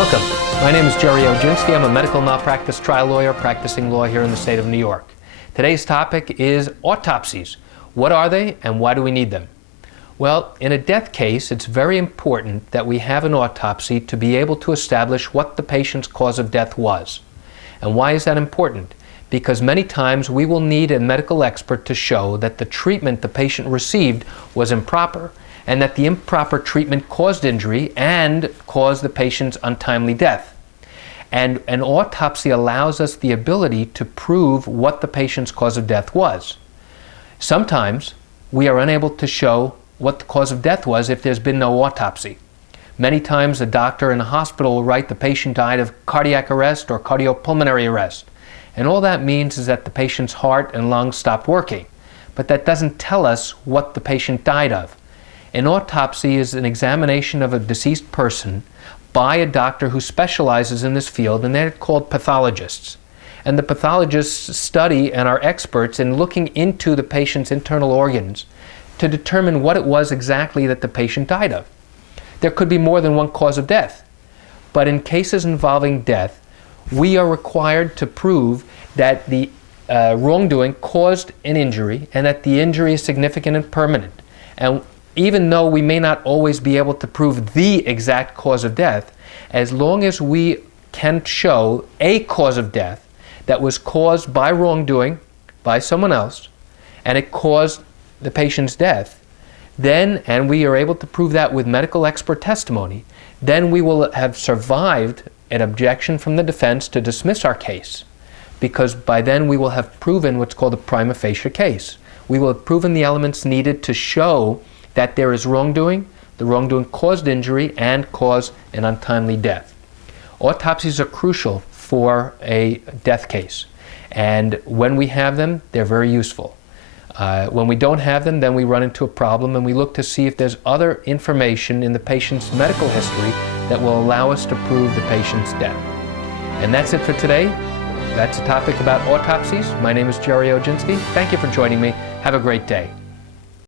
Welcome. My name is Jerry Oginski. I'm a medical malpractice trial lawyer practicing law here in the state of New York. Today's topic is autopsies. What are they and why do we need them? Well, in a death case, it's very important that we have an autopsy to be able to establish what the patient's cause of death was. And why is that important? Because many times we will need a medical expert to show that the treatment the patient received was improper, and that the improper treatment caused injury and caused the patient's untimely death. And an autopsy allows us the ability to prove what the patient's cause of death was. Sometimes we are unable to show what the cause of death was if there's been no autopsy. Many times a doctor in a hospital will write the patient died of cardiac arrest or cardiopulmonary arrest. And all that means is that the patient's heart and lungs stopped working. But that doesn't tell us what the patient died of. An autopsy is an examination of a deceased person by a doctor who specializes in this field, and they're called pathologists. And the pathologists study and are experts in looking into the patient's internal organs to determine what it was exactly that the patient died of. There could be more than one cause of death, but in cases involving death, we are required to prove that the wrongdoing caused an injury and that the injury is significant and permanent. And even though we may not always be able to prove the exact cause of death, as long as we can show a cause of death that was caused by wrongdoing by someone else, and it caused the patient's death, then, and we are able to prove that with medical expert testimony, then we will have survived an objection from the defense to dismiss our case, because by then we will have proven what's called a prima facie case. We will have proven the elements needed to show that there is wrongdoing, the wrongdoing caused injury and caused an untimely death. Autopsies are crucial for a death case, and when we have them, they're very useful. When we don't have them, then we run into a problem and we look to see if there's other information in the patient's medical history that will allow us to prove the patient's death. And that's it for today. That's a topic about autopsies. My name is Jerry Oginski. Thank you for joining me. Have a great day.